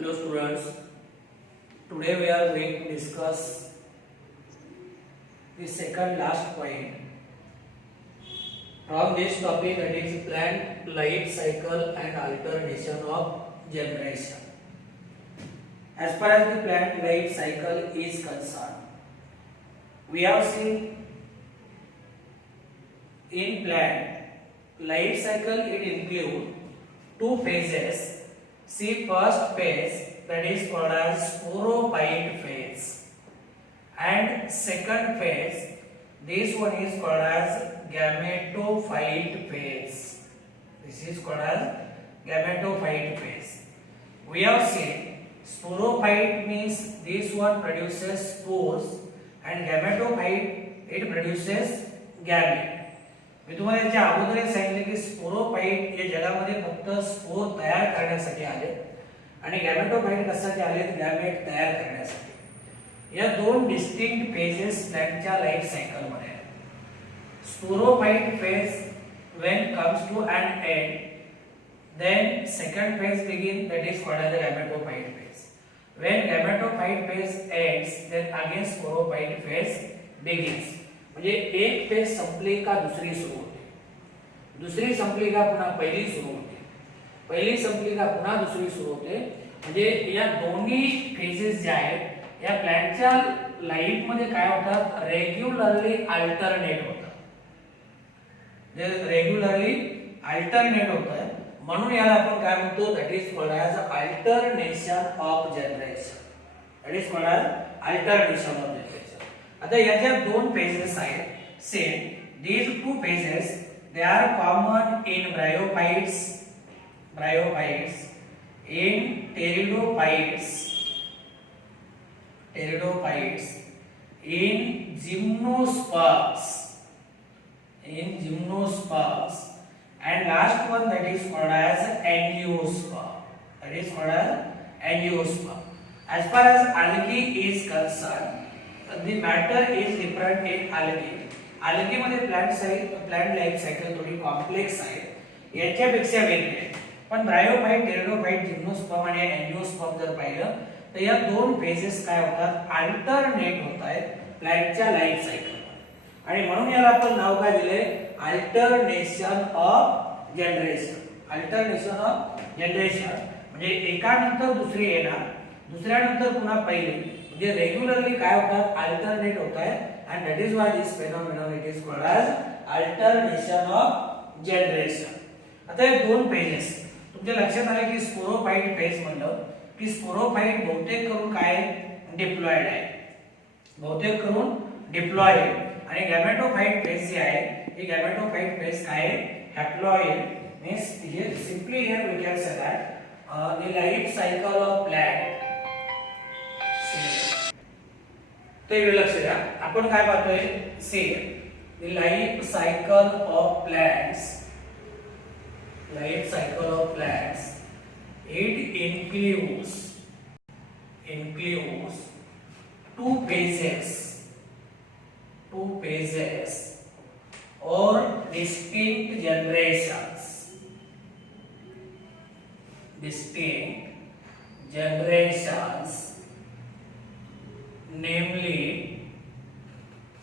Hello students, today we are going to discuss the second last point from this topic, that is plant life cycle and alternation of generation. As far as the plant life cycle is concerned, we have seen in plant life cycle it includes two phases. See, first phase, that is called as sporophyte phase, and second phase, this one is called as gametophyte phase. This is called as gametophyte phase. We have seen sporophyte means this one produces spores and gametophyte it produces gamete. मी तुम्हाला याच्या अगोदर सांगितले की sporophyte हे जगामध्ये फक्त spore तयार करण्यासाठी आले आणि गॅमेटोफाइट कशासाठी आले, गॅमेट तयार करण्यासाठी. या दोन डिस्टिंक्ट फेजेस प्लांटच्या लाईफ सायकल मध्ये आहेत. Sporophyte phase when comes to an end, then second phase begin, that is called as the gametophyte phase. When gametophyte phase ends, then again sporophyte phase begins. म्हणजे एक phase संपली का दुसरी सुरू होते, दुसरी संपली का पुन्हा पहिली सुरू होते, पहिली संपली का पुन्हा दुसरी सुरू होते. म्हणजे या दोन्ही फेजेस जे आहेत या प्लांटच्या लाईफ मध्ये काय होतात, रेग्युलरली अल्टरनेट होतात. जे रेग्युलरली अल्टरनेट होतात म्हणून याला आपण काय म्हणतो, that is called as alternation of generation. That is called as alternation of generation. आता याच्या दोन फेजेस आहेत. Same these two phases they are common in bryophytes, in pteridophytes, in gymnosperms, and last one that is called as angiosperm. As far as algae is concerned, the matter is different in algae. algae मध्ये plant life cycle थोडी complex आहे, याच्यापेक्षा वेगळी आहे. पण bryophyte, pteridophyte, gymnosperm आणि एंजिओस्पर्म जर पाहिलं तर या दोन फेजेस काय होतात, अल्टरनेट होत आहेत प्लांटच्या लाईफ सायकल. आणि म्हणून याला आपण नाव काय दिले, alternation of generation. Alternation of generation म्हणजे एकानंतर दुसरी येणार, दुसऱ्यानंतर पुन्हा पहिली, जे रेग्युलरली काय होतात, अल्टरनेट होत आहे. and that is why this phenomenon it is called as alternation of generation. आता हे दोन फेजेस तुमच्या लक्षात आले की स्पोरोफाइट फेज म्हणलं की स्पोरोफाइट बहुतेक करून काय डिप्लॉइड आहे, बहुतेक करून डिप्लॉइड. आणि गॅमेटोफाइट फेज जी आहे ही गॅमेटोफाइट फेज काय आहे, haploid. Means here simply here we can say that the life cycle of plant. तो इकडे लक्ष द्या, आपण काय पाहतोय, see the life cycle of plants, it includes two phases or distinct generations, namely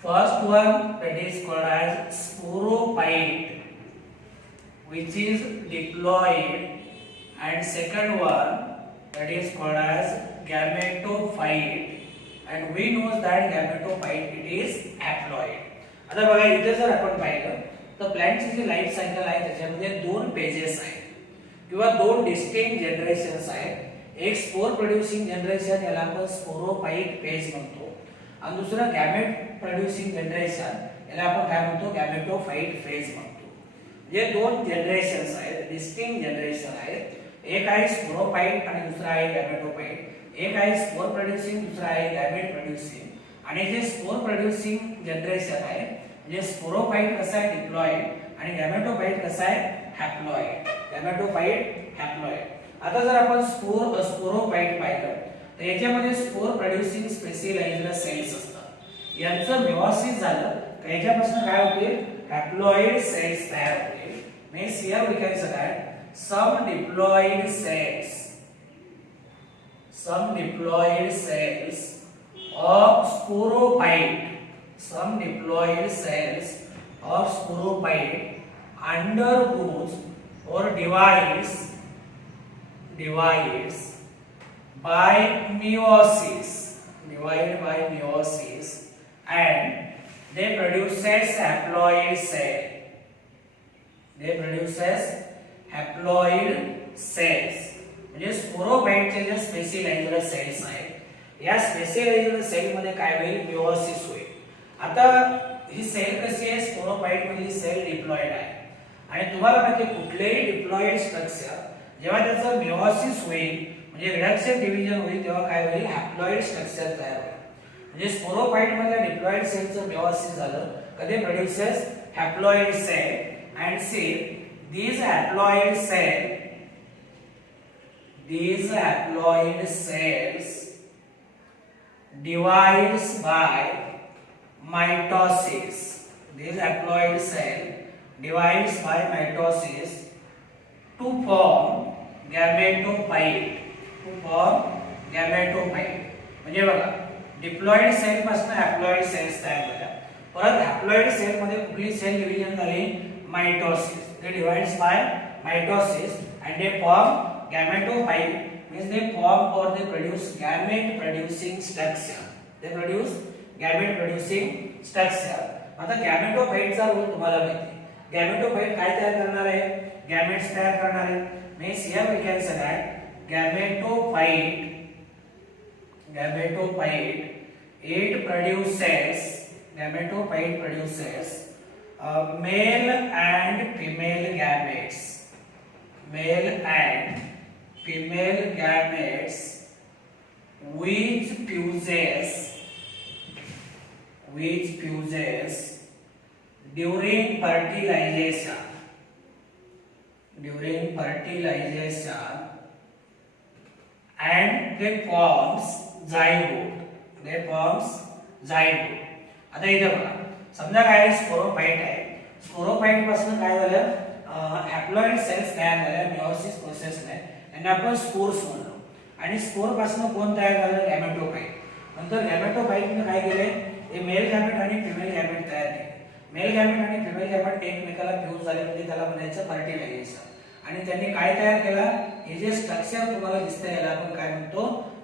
first one that is called as sporophyte, which is diploid, and second one that is called as gametophyte, and we know that gametophyte it is haploid. आता बघा इथे जर आपण पाहिलं तर प्लांटची जी life cycle आहे त्याच्यामध्ये दोन फेजेस आहेत किंवा दोन डिस्टिंक्ट जनरेशन्स आहेत. एक स्पोर प्रोड्युसिंग जनरेशन याला आपण स्पोरोफाइट फेज म्हणतो, आणि दुसरं गॅमेट प्रोड्युसिंग जनरेशन याला आपण काय म्हणतो, गॅमेटोफाइट फेज म्हणतो. जे दोन जनरेशन्स आहेत, डिस्टिंक्ट जनरेशन आहेत. एक आहे स्पोरोफाइट आणि दुसरा आहे गॅमेटोफाइट. एक आहे स्पोर प्रोड्युसिंग, दुसरा आहे गॅमेट प्रोड्युसिंग. आणि जे स्पोर प्रोड्युसिंग जनरेशन आहे म्हणजे स्पोरोफाइट कसं आहे, डिप्लॉइड, आणि गॅमेटोफाइट कसं आहे, हॅप्लॉइड. आता जर आपण स्पोरोफाइट पाहिलं तर याच्यामध्ये स्पोर प्रोड्युसिंग स्पेशलाइज्ड सेल्स असतात. यांचं मेयोसिस झालं का याच्यापासून काय होते, हॅप्लॉइड सेल्स तयार होते. Means here we can say that some diploid cells some diploid cells of sporophyte, some diploid cells of sporophyte undergoes or divides by meiosis, divided by meiosis, and they produces haploid cell. They produces haploid cells. म्हणजे स्पोरोफाइटचे जे स्पेसिलायझर cells आहेत, या स्पेसिलायझर sale मध्ये काय होईल, meiosis होईल. आता ही sale कशी आहे, स्पोरोफाइट मधली सेल डिप्लॉइड आहे आणि तुम्हाला माहिती आहे कुठलेही डिप्लॉइड स्ट्रक्चर जेव्हा त्याचं मिओसिस होईल म्हणजे रिडक्शन डिव्हिजन होईल तेव्हा काय होईल, हॅप्लॉइड स्ट्रक्चर तयार होईल. म्हणजे स्पोरोफाइट मधल्या डिप्लॉइड सेलचं मिओसिस झालं कधी produces haploid cell and see these haploid cells divides by mitosis. These haploid cell divides by mitosis to form gametophyte. म्हणजे बघा डिप्लॉइड सेल पासून हॅप्लॉइड सेल्स तयार झाल्या. परत हॅप्लॉइड सेल मध्ये कुठली सेल डिव्हिजन झाली, mitosis. They divides by mitosis and they form gametophyte, means they form or they produce gamete producing structure. They produce gamete producing structure. आता gametophyte चा role तुम्हाला माहिती आहे. gametophyte काय तयार करणार आहे, gametes तयार करणार आहे. means here we can say that gametophyte it produces male and female gametes, which fuses during fertilization and they forms zygote. आता इथे बघा समजा काय स्पोरोफाइट आहे, स्पोरोफाइट पासून काय झालं, हॅप्लॉइड सेल्स तयार झाल्या मिओसिस प्रोसेसने, यांना आपण स्पोर्स म्हणतो. आणि स्पोर पासून कोण तयार झालं, गॅमेटोफाइट. नंतर गॅमेटोफाइटने काय केले, हे मेल गॅमेट आणि फिमेल गॅमेट तयार केले. मेल गॅमेट आणि फिमेल गॅमेट एकमेकाला फ्यूज झाले म्हणजे त्याला म्हणायचं फर्टिलायझेशन. आणि त्यांनी काय तयार केला, हे जे स्ट्रक्चर तुम्हाला दिसतंय याला आपण काय म्हणतो,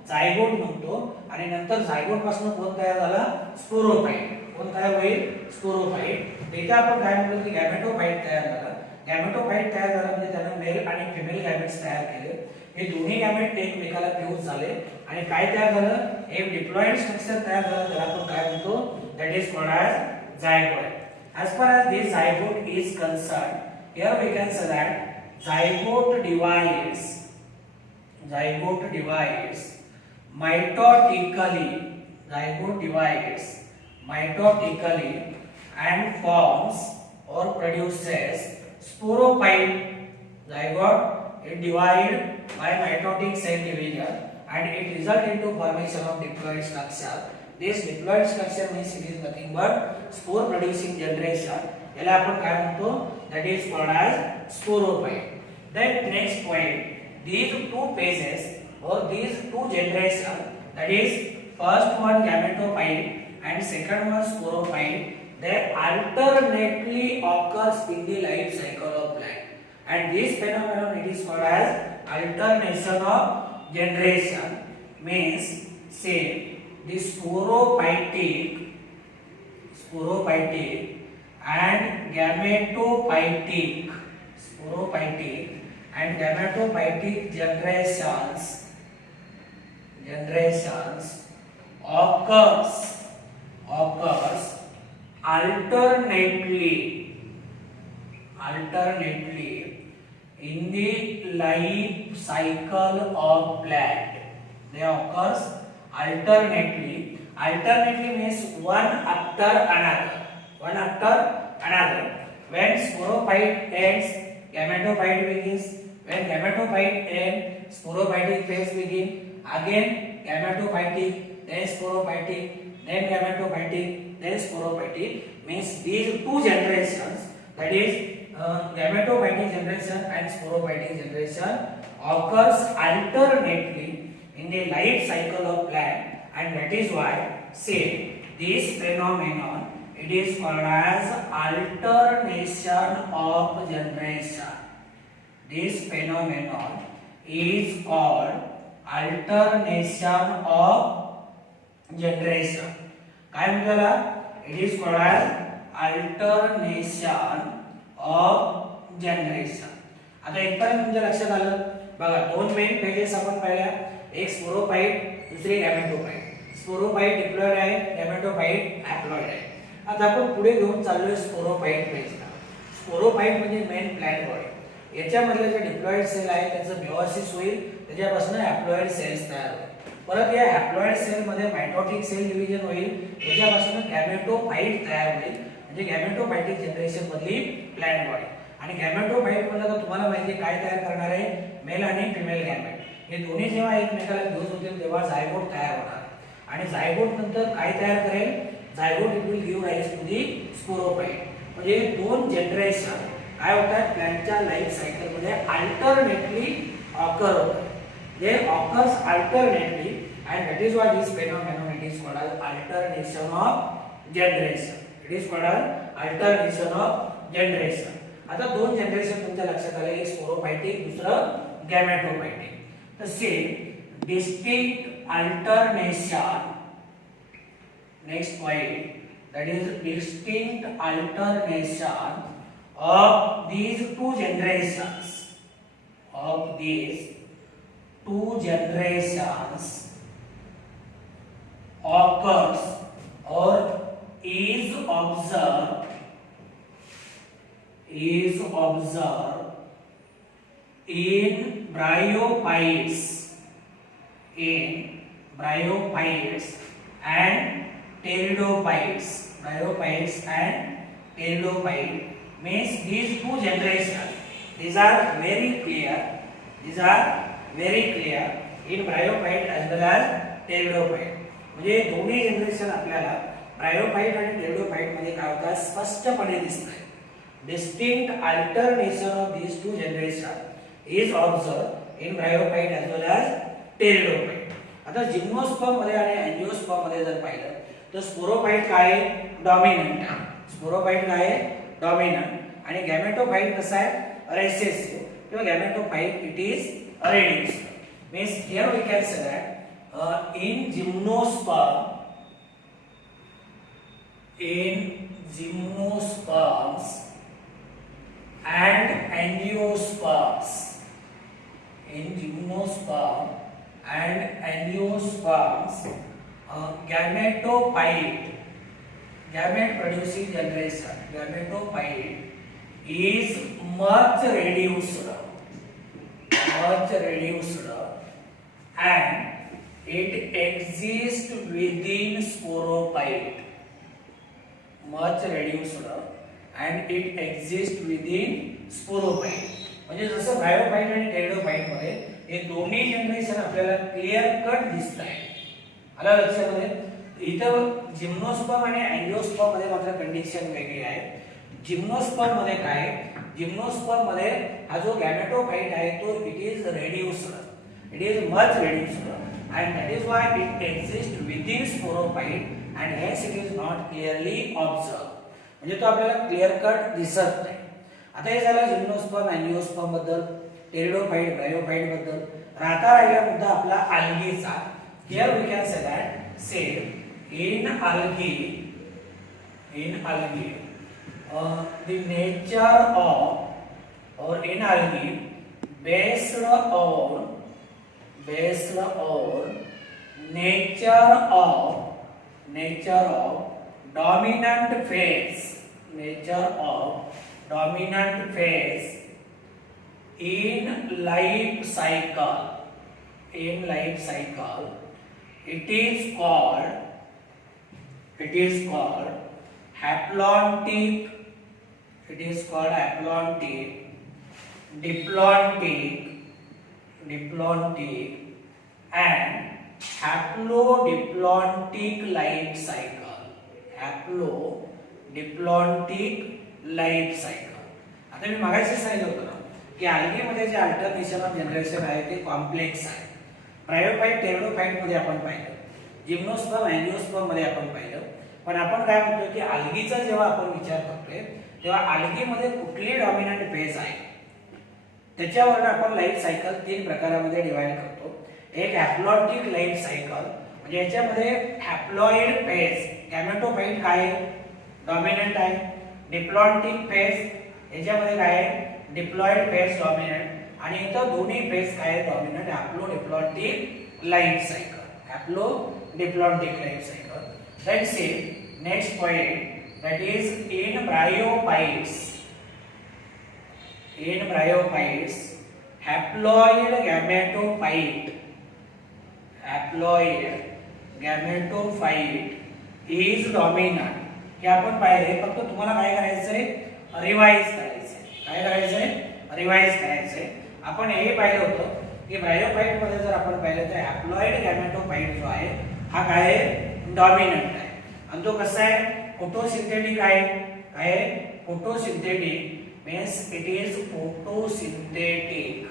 झायगोट म्हणतो. आणि नंतर झायगोट पासून कोण तयार झाला, स्पोरोफाइट. कोण तयार होईल, स्पोरोफाइट. इथे आपण काय म्हणतो की गॅमेटोफाइट तयार झाला. गॅमेटोफाइट तयार झाला म्हणजे त्याने मेल आणि फिमेल गॅमेट्स तयार केले. हे दोन्ही गॅमेट एकमेकाला फ्यूज झाले आणि काय तयार झालं, एक डिप्लॉइड स्ट्रक्चर तयार झालं, त्याला आपण काय म्हणतो, that is called as zygote. As far as this zygote is concerned, here we can say that zygote divides mitotically and forms or produces sporophyte. Zygote it divide by mitotic cell division and it result into formation of diploid structure. This diploid structure means it is nothing but spore producing generation. याला आपण काय म्हणतो, that is called as sporophyte. Then next point, these two phases or these two generations, that is first one gametophyte and second one sporophyte, they alternately occurs in the life cycle of plant. And this phenomenon it is called as alternation of generation. Means say the sporophytic and gametophytic generations occurs alternately in the life cycle of plant. They occurs alternately means one after another. When sporophyte ends, gametophyte begins. When gametophyte ends, sporophytic phase begin. Again gametophytic, then sporophytic, then gametophytic, then sporophytic. Means these two generations, that is gametophytic generation and sporophytic generation, occurs alternately in the life cycle of plant, and that is why say this phenomenon it is called as alternation of generation. This phenomenon is called alternation of generation. काय म्हणताला? It is called as alternation of generation. आता इथपर्यंत तुमच्या लक्षात आलं बघा. दोन main phases आपण पाहिल्या. एक स्पोरोफाइट, दुसरी गॅमेटोफाइट. स्पोरोफाइट डिप्लॉइड आहे, गॅमेटोफाइट हॅप्लॉइड आहे. आता आपण पुढे घेऊन चाललोय स्पोरोफाइट फेजला. स्पोरोफाइट म्हणजे मेन प्लांट बॉडी. याच्यामधले जे डिप्लॉइड सेल आहे त्याचं मेयोसिस होईल, त्याच्यापासून हॅप्लॉइड सेल्स तयार होतील. परत या हॅप्लॉइड सेल मध्ये मायटोटिक सेल डिव्हिजन होईल, त्याच्यापासून गॅमेटोफाइट तयार होईल. म्हणजे गॅमेटोफाइटिक जनरेशन मधली प्लांट बॉडी. आणि गॅमेटोफाइट म्हणजे तर तुम्हाला माहिती काय तयार करणार आहे? मेल आणि फिमेल गॅमेट. हे दोन्ही जेव्हा एकमेकाला फ्यूज होतील तेव्हा झायगोट तयार होणार. आणि झायगोट नंतर काय तयार करेल? Zygote it will give rise to the sporophyte. म्हणजे दोन जनरेशन काय होतात प्लांटच्या लाईफ सायकल मध्ये अल्टरनेटली ऑकर होतात. They occurs alternately, and that is why this phenomenon it is called as alternation of generation. It is called as alternation of generation. आता दोन generation तुमच्या लक्षात आले, एक स्पोरोफाइटिक, दुसरं गॅमेटोफाइटिक. तर same distinct alternation, next point, that is distinct alternation of these two generations, of these two generations occurs or is observed in bryophytes and pteridophytes. Bryophytes and pteridophyte means these two generations, these are very clear in bryophyte as well as pteridophyte. म्हणजे दोन्ही generation आपल्याला bryophyte आणि pteridophyte मध्ये काय होतात स्पष्टपणे दिसतात. Distinct alternation of these two generation is observed in bryophyte as well as pteridophyte. आता जिम्नोस्पर्म मध्ये आणि एंजिओस्पर्म मध्ये जर पाहिलं तर स्पोरोफाइट काय आहे? डॉमिनंट आहे. स्पोरोफाइट काय आहे? डॉमिनंट. आणि गॅमेटोफाइट कसा आहे? रेसेसिव्ह किंवा gametophyte it is reduced. Means here we can say that in gymnosperms and angiosperms, gametophyte, gamete producing generation, gametophyte is much reduced and it exists within sporophyte. Much reduced and it exists within sporophyte. म्हणजे जसं bryophyte आणि pteridophyte मध्ये हे दोन्ही generation आपल्याला clear cut दिसत आहे. आला लक्षामध्ये? इथं जिम्नोस्पर्म आणि अँजिओस्पर्म मध्ये मात्र कंडिशन वेगळी आहे. जिम्नोस्पर्म मध्ये काय? जिम्नोस्पर्म मध्ये हा जो गॅमेटोफाइट आहे तो it is reduced, it is much reduced and that is why it exists within sporophyte and hence it is not clearly observed. म्हणजे तो आपल्याला क्लिअर कट दिसत नाही. आता हे झालं जिम्नोस्पर्म अँजिओस्पर्म बद्दल, टेरिडोफाइट ब्रायोफाइट बद्दल. राहता राहिला मुद्दा आपला अल्गीचा. Here we can say that say in algae the nature of or in algae based on nature of dominant phase in life cycle it is called haplontic, diplontic and haplodiplontic life cycle. आता मी मागाशी सांगितलं होतं ना की algae मध्ये जे alternation of generation आहे ते कॉम्प्लेक्स आहे. ब्रायोफाइट टेरिडोफाइट मध्ये आपण पाहिलं, जिम्नोस्पर्म अँजिओस्पर्म मध्ये आपण पाहिलं. पण आपण काय म्हणतोय की आल्गीचा जेव्हा आपण विचार करतोय तेव्हा आल्गीमध्ये कुठली डॉमिनंट फेज आहे त्याच्यावर आपण लाईफ सायकल 3 प्रकारामध्ये डिवाइड करतो. एक हॅप्लॉइडिक लाईफ सायकल, म्हणजे याच्यामध्ये हॅप्लॉइड फेज गॅमेटोफाइट काय आहे, डॉमिनंट आहे. डिप्लॉइडिक फेज याच्यामध्ये काय आहे, डिप्लॉइड फेज डॉमिनंट, आणि इथं दोन्ही फेज काय आहे, dominant. Haplodiploidic life cycle, haplodiploidic life cycle. Let's see next point, that is in bryophytes. In bryophytes, haploid gametophyte, haploid gametophyte is dominant. हे आपण पाहिले, फक्त तुम्हाला काय करायचंय, रिवाइज करायचंय. काय करायचंय, रिवाइज करायचंय. आपण हे पाहिलं होतं की ब्रायोफाइट मध्ये जर आपण पाहिलं तर हॅप्लॉइड गॅमेटोफाइट जो आहे हा काय आहे, डॉमिनंट आहे. आणि तो कसा आहे, फोटोसिंथेटिक आहे. काय आहे, photosynthetic means it is photosynthetic.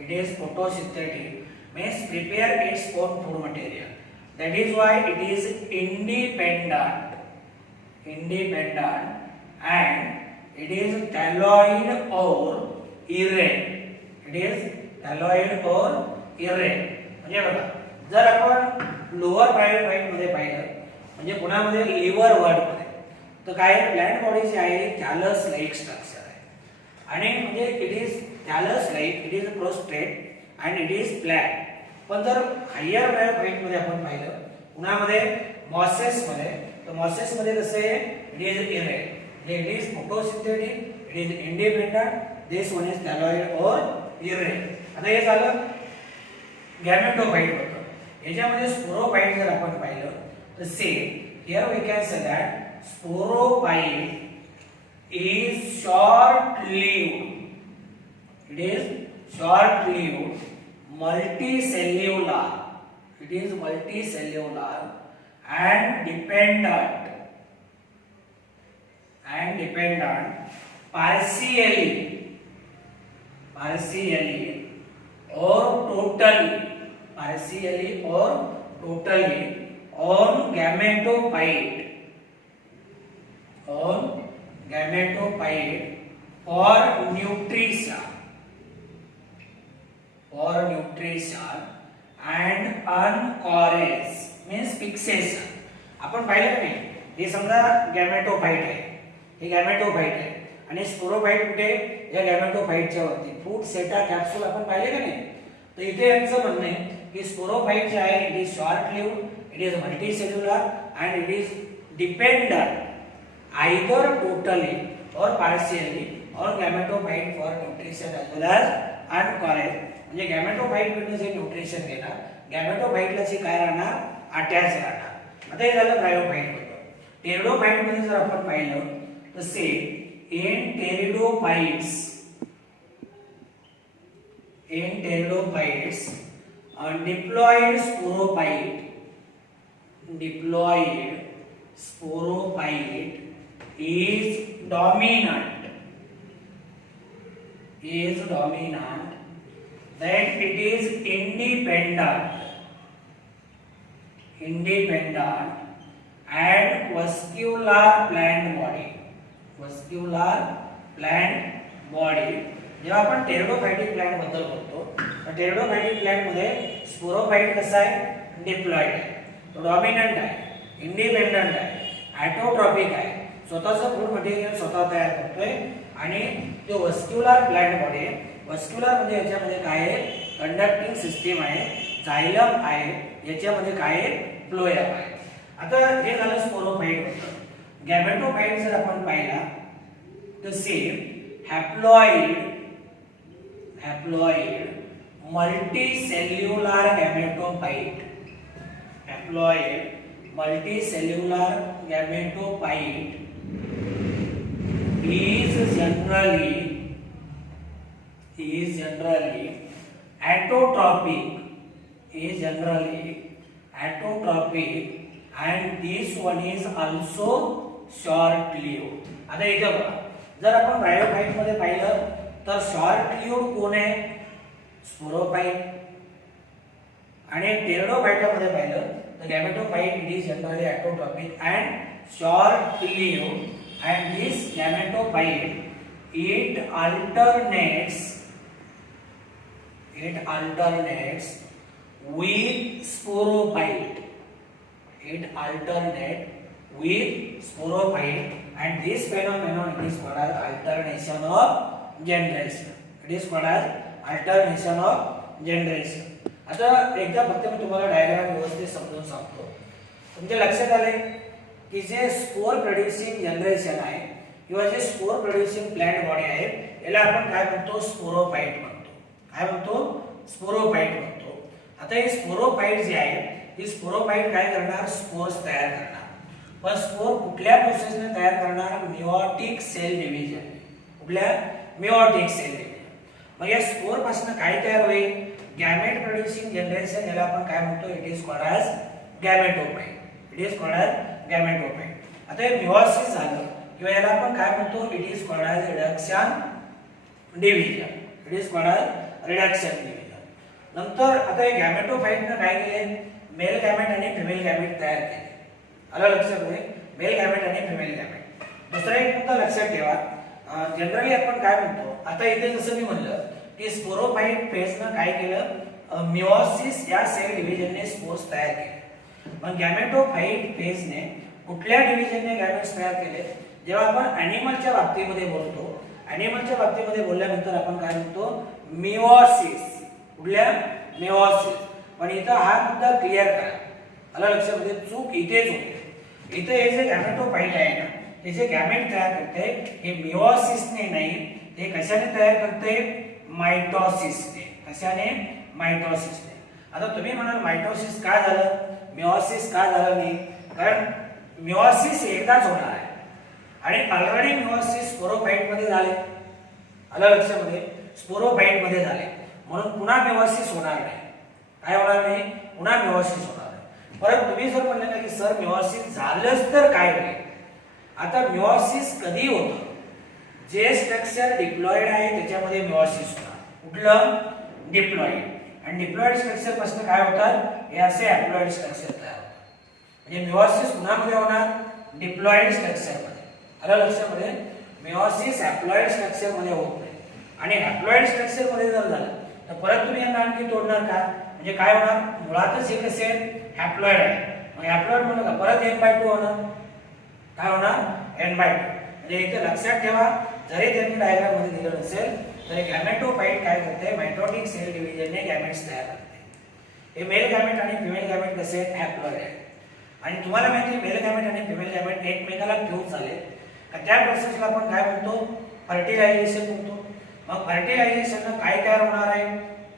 It is photosynthetic means prepare its own food material. That is why it is independent, and it is thalloid or erect. It is thalloid or erect. म्हणजे बघा, जर आपण lower bryophyte मध्ये पाहिलं, म्हणजे पुण्यामध्ये liver word मध्ये, तर काय प्लांट बॉडी जी आहे थॅलस लाईक स्ट्रक्चर आहे. आणि म्हणजे it is thallus like, it is prostrate and it is flat. पण जर हायर ब्रायोफाइट मध्ये आपण पाहिलं, पुण्यामध्ये मॉसेस मध्ये, तर मॉसेस मध्ये कसे it is erect, it is photosynthetic, it is independent, this one is thalloid or erect. आता हे झालं गॅमेटोफाइट बद्दल. याच्यामध्ये स्पोरोफाइट जर आपण पाहिलं तर say here we can say that sporophyte is short lived, it is short lived, multicellular, it is multicellular and dependent partially or totally on gametophyte for nutrition and anchorage means fixation. आपण पाहिलं की नाही, हे समजा गॅमेटोफाइट आहे, हे गॅमेटोफाइट आहे आणि स्पोरोफाइट कुठे, या गॅमेटोफाइटच्या वरती. फूड सेटा कॅप्सूल आपण पाहिले की नाही. तर इथे यांचं म्हणणं आहे की स्पोरोफाइट जे आहे it is short lived, it is multicellular and it is dependent either totally or partially on gametophyte for nutrition as well as anchorage. म्हणजे गॅमेटोफाइट कडून जे न्यूट्रिशन घेणार, गॅमेटोफाइटला जे काय राहणार, अटॅच राहणार. आता हे झालं ब्रायोफाइट बद्दल. टेरिडोफाइट मध्ये जर आपण पाहिलं तर say in pteridophytes diploid sporophyte is dominant, that it is independent and vascular plant body. जेव्हा आपण टेरिडोफाइटिक प्लांट बद्दल बोलतो, तर टेरिडोफाइटिक प्लांट मध्ये स्पोरोफाइट कसा आहे, डिप्लॉइड आहे, तो डॉमिनंट आहे, इंडिपेंडंट आहे, ऑटोट्रॉपिक आहे, स्वतःचं फूड मटेरियल स्वतः तयार करतोय. आणि जो वस्क्युलर प्लांट बॉडी आहे, वस्क्युलर म्हणजे याच्यामध्ये काय आहे, कंडक्टिंग सिस्टीम आहे, जायलम आहे, याच्यामध्ये काय आहे, फ्लोएम आहे. आता हे झालं स्पोरोफाइट बद्दल. गॅमेटोफाइट जर आपण पाहिला तर same haploid multicellular gametophyte, is generally autotrophic and this one is also short lived. आता इथे बघा, जर आपण ब्रायोफाइट मध्ये पाहिलं तर शॉर्ट लिव्ड कोण आहे, स्पोरोफाइट. आणि टेरिडोफाइटामध्ये पाहिलं तर gametophyte it is generally autotrophic and short live and this gametophyte it alternates with sporophyte. It alternate with sporophyte, and this phenomenon it is called as alternation of generation. It is called as alternation of generation. आता एकदा फक्त मी तुम्हाला diagram व्यवस्थित समजून सांगतो. तुमच्या लक्षात आले की जे स्पोर प्रोड्युसिंग जनरेशन आहे किंवा जे स्पोर प्रोड्युसिंग प्लांट बॉडी आहे याला आपण काय म्हणतो, स्पोरोफाइट म्हणतो. काय म्हणतो, स्पोरोफाइट म्हणतो. आता हे स्पोरोफाइट जे आहे ही स्पोरोफाइट काय करणार, स्पोर्स तयार करणार. पण स्पोर कुठल्या प्रोसेसने तयार करणार, मिओटिक सेल डिव्हिजन. कुठल्या, मिओटिक सेल डिव्हिजन. मग या स्पोर पासून काय तयार होईल, गॅमेट प्रोड्युसिंग जनरेशन. याला आपण काय म्हणतो, it is called as gametophyte. It is called as gametophyte. आता हे मिओसिस झालं किंवा याला आपण काय म्हणतो, it is called as reduction division. It is called as reduction division. नंतर आता हे गॅमेटोफाइटने काय केले, मेल गॅमेट आणि फिमेल गॅमेट तयार केले. आलं लक्षात मध्ये, मेल गॅमेट आणि फिमेल गॅमेट. दुसरा एक मुद्दा लक्षात ठेवा, जनरली आपण काय म्हणतो, आता इथे जसं मी म्हणलं की स्पोरोफाइट फेजनं काय केलं, मिओसिस या सेल डिव्हिजनने स्पोर्स तयार केले. मग गॅमेटोफाइट फेजने कुठल्या डिव्हिजनने गॅमेट्स तयार केले, जेव्हा आपण ॲनिमलच्या बाबतीमध्ये बोलतो, ॲनिमलच्या बाबतीमध्ये बोलल्यानंतर आपण काय म्हणतो, मिओसिस. कुठल्या, मिओसिस. पण इथं हा मुद्दा क्लिअर करा. आला लक्षामध्ये, चूक इथेच होते. इथे हे जे गॅमेटोफाइट आहे ना, हे जे गॅमेट तयार करते हे मिओसिसने नाही, हे कशाने तयार करते, मायटोसिसने. कशाने, मायटोसिसने. आता तुम्ही म्हणाल मायटोसिस का झालं, मिओसिस का झालं नाही, कारण मिओसिस एकदाच होणार आहे आणि ऑलरेडी मिओसिस स्पोरोफाइट मध्ये झाले. आलं लक्षामध्ये, स्पोरोफाइट मध्ये झाले म्हणून पुन्हा मिओसिस होणार नाही. काय होणार नाही, पुन्हा मिओसिस होणार नाही. परत तुम्ही जर म्हणले ना की सर मिओसिस झालंच तर काय होईल, आता मिओसिस कधी होतं, जे स्ट्रक्चर डिप्लॉइड आहे त्याच्यामध्ये मिओसिस होणार. कुठलं, डिप्लॉइड. आणि डिप्लॉइड स्ट्रक्चर पासून काय होतात, हे असे हॅप्लॉइड स्ट्रक्चर तयार होतात. म्हणजे मिओसिस कुणामध्ये होणार, डिप्लॉइड स्ट्रक्चर मध्ये. आलं लक्षामध्ये, मिओसिस हॅप्लॉइड स्ट्रक्चर मध्ये होत नाही. आणि हॅप्लॉइड स्ट्रक्चर मध्ये जर झालं तर परत तुम्ही यांना आणखी तोडणार का, म्हणजे काय होणार, मुळातच हे कसे हॅप्लॉइड आहे. मग हॅप्लॉइड म्हणलं का परत n/2 होणार. काय होणार, n/2. म्हणजे इथे लक्षात ठेवा, जरी त्यांनी डायग्राम मध्ये दिलं नसेल तरी गॅमेटोफाइट काय करते, मायटोटिक सेल डिव्हिजनने गॅमेट्स तयार करते. हे मेल गॅमेट आणि फिमेल गॅमेट कसे हॅप्लॉइड आहे. आणि तुम्हाला माहिती आहे मेल गॅमेट आणि फिमेल गॅमेट एकमेकाला फ्यूज झाले का त्या प्रोसेसला आपण काय म्हणतो, फर्टिलायझेशन म्हणतो. मग फर्टिलायझेशनला काय तयार होणार आहे,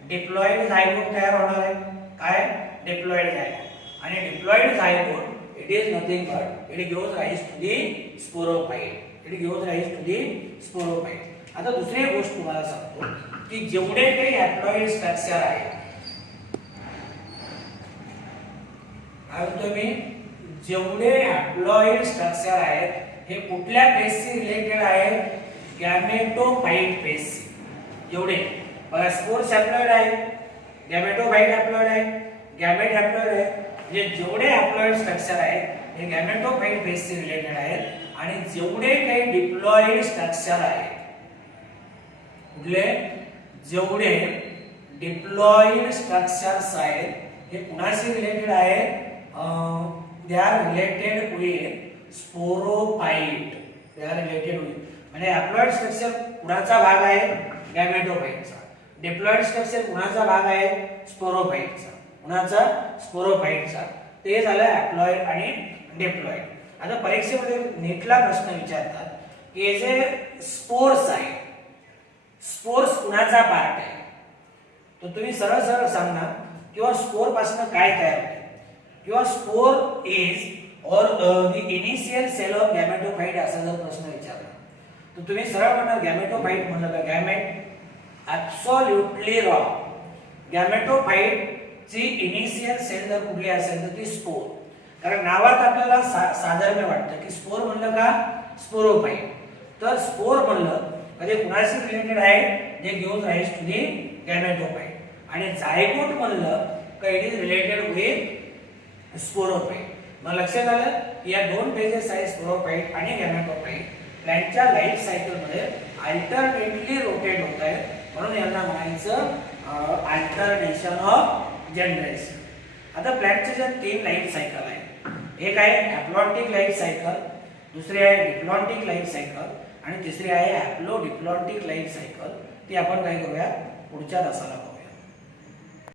डिप्लॉइड झायगोट तयार होणार आहे. काय, डिप्लॉइड झायगोट. आणि diploid zygote it is nothing but it gives rise to the sporophyte. It gives rise to the sporophyte. आता दुसरी गोष्ट तुम्हाला सांगतो की जेवढे काही हॅप्लॉइड स्ट्रक्चर आहे, काय म्हणतो मी, जेवढे हॅप्लॉइड स्ट्रक्चर आहेत हे कुठल्या फेजशी रिलेटेड आहेत, गॅमेटोफाइट फेजशी. जेवढे बघा, स्पोर्स हॅप्लॉइड आहे, गॅमेटोफाइट हॅप्लॉइड आहे, गॅमेट हॅप्लॉइड आहे. म्हणजे जेवढे हॅप्लॉइड स्ट्रक्चर आहेत हे गॅमेटोफाइट फेजशी रिलेटेड आहेत. आणि जेवढे काही डिप्लॉइड स्ट्रक्चर आहेत, कुठले, जेवढे डिप्लॉइड स्ट्रक्चर्स आहेत हे कुणाशी रिलेटेड आहेत, they are related with sporophyte. They are related with, म्हणजे हॅप्लॉइड स्ट्रक्चर कुणाचा भाग आहे, गॅमेटोफाइटचा. डिप्लॉइड स्ट्रक्चर कुणाचा भाग आहे, स्पोरोफाइटचा. कुणाचा, स्पोरोफाइटचा. ते झालं हॅप्लॉइड आणि डिप्लॉइड. आता परीक्षेमध्ये नीटला प्रश्न विचारतात की हे जे स्पोर्स आहे, स्पोर्स कुणाचा पार्ट आहे, तर तुम्ही सरळ सरळ सांगणार किंवा स्पोर पासून काय तयार होते, किंवा स्पोर इज और द इनिशियल सेल ऑफ गॅमेटोफाइट असा जर प्रश्न विचारला तर तुम्ही सरळ म्हणणार गॅमेटोफाइट म्हणलं का, गॅमेट. Absolutely wrong. गॅमेटोफाइट ची इनिशियल सेल जर कुठली असेल तर ती स्पोर. कारण नावात आपल्याला साधर्म्य वाटतं की स्पोर म्हणलं का, स्पोरोफाइट. तर स्पोर म्हणलं म्हणजे कुणाशी रिलेटेड आहे, जे गिव्स राइज टू दी गॅमेटोफाइट. आणि झायगोट म्हणलं का it is related with sporophyte. मग लक्षात आलं की या दोन फेजेस आहेत स्पोरोफाइट आणि गॅमेटोफाइट प्लांटच्या लाईफ सायकल मध्ये अल्टरनेटली रोटेट होत आहेत, म्हणून यांना म्हणायचं अल्टरनेशन ऑफ जनरेशन. आता प्लांटचे जे तीन लाईफ सायकल आहे, एक आहे हॅप्लॉन्टिक लाईफ सायकल, दुसरी आहे डिप्लॉन्टिक लाईफ सायकल आणि तिसरी आहे हॅप्लोडिप्लॉन्टिक लाईफ सायकल. ती आपण काय करूया पुढच्या तासाला